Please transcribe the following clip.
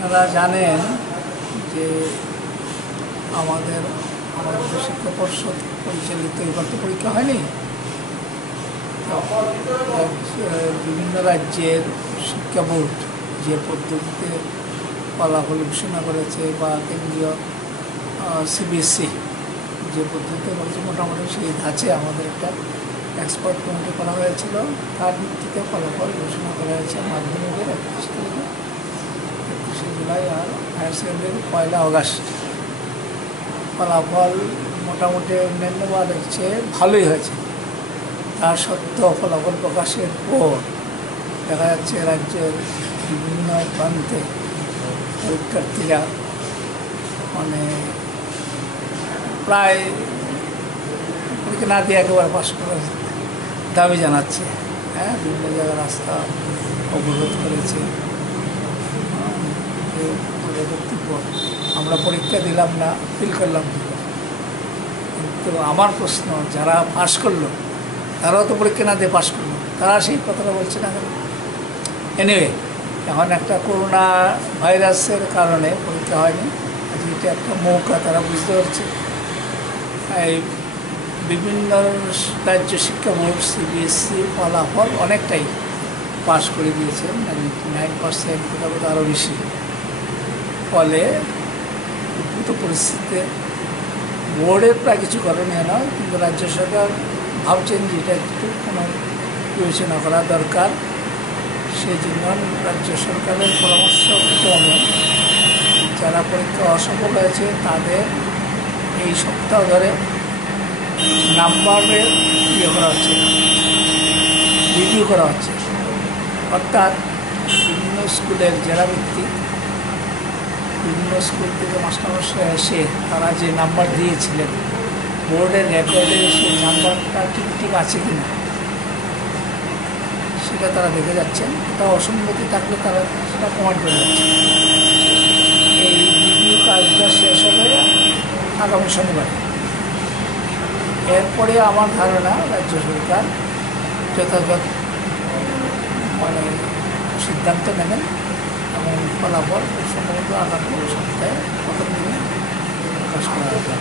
আপনারা জানেন যে আমাদের আমাদের শিক্ষা পর্ষদ পরিচালিত এবার তো পরীক্ষা হয়নি। বিভিন্ন রাজ্যের শিক্ষা বোর্ড যে পদ্ধতিতে ফলাফল ঘোষণা করেছে বা কেন্দ্রীয় সিবিএসসি যে পদ্ধতিতে করেছে, মোটামুটি সেই ধাঁচে আমাদের একটা এক্সপার্ট কমিটি করা হয়েছিল। তার ভিত্তিতে ফলাফল ঘোষণা করা হয়েছে মাধ্যমিকের 31 জুলাই আর হায়ার সেকেন্ডারি 1 আগস্ট। ফলাফল মোটামুটি অন্যান্য বারের চেয়ে ভালোই হয়েছে। তার সত্ত্বেও ফলাফল প্রকাশের পর দেখা যাচ্ছে রাজ্যের বিভিন্ন প্রান্তে পরীক্ষার্থীরা মানে প্রায় পরীক্ষা না দিয়ে একেবারে পাশ করার দাবি জানাচ্ছে। বিভিন্ন জায়গায় রাস্তা অবরোধ করেছে। বক্তব্য, আমরা পরীক্ষা দিলাম না, ফিল করলাম। কিন্তু আমার প্রশ্ন, যারা পাশ করলো তারাও তো পরীক্ষা না দিয়ে পাশ করলো, তারা সেই কথাটা বলছে না কেন? এনিওয়ে, এখন একটা করোনা ভাইরাসের কারণে পরীক্ষা হয়নি। এটা একটা মৌকা, তারা বুঝতে পারছে। এই বিভিন্ন রাজ্য শিক্ষা বোর্ড সিবিএসসি ফলাফল অনেকটাই পাস করে দিয়েছে, 99% কোথাও আরও বেশি। ফলে উদ্ভূত পরিস্থিতিতে বোর্ডের প্রায় কিছু করণীয় নয়, কিন্তু রাজ্য সরকার ভাবছেন যে এটা একটু কোনো বিবেচনা করা দরকার। সেই জন্য রাজ্য সরকারের পরামর্শ ক্রমে যারা পরীক্ষা অসফল হয়েছে তাদের এই সপ্তাহ ধরে নাম্বারের করা হচ্ছে, রিভিউ করা হচ্ছে। অর্থাৎ বিভিন্ন স্কুলের জেলাভিত্তিক বিভিন্ন স্কুল থেকে মাস্টারমশাই এসে তারা যে নাম্বার দিয়েছিলেন বোর্ডের রেকর্ডে, সেই নাম্বারটা ঠিক আছে কি না সেটা তারা দেখে যাচ্ছেন। তা অসঙ্গতি থাকলে তারা সেটা প্রমাণ করে যাচ্ছে। এই রিভিউ কাজটা শেষ হবে আগামী শনিবার। এরপরে আমার ধারণা রাজ্য সরকার যথাযথ সিদ্ধান্ত নেবেন এবং ফলাফল সম্ভবত আগামী সপ্তাহে প্রথম দিনে প্রকাশ করা হবে।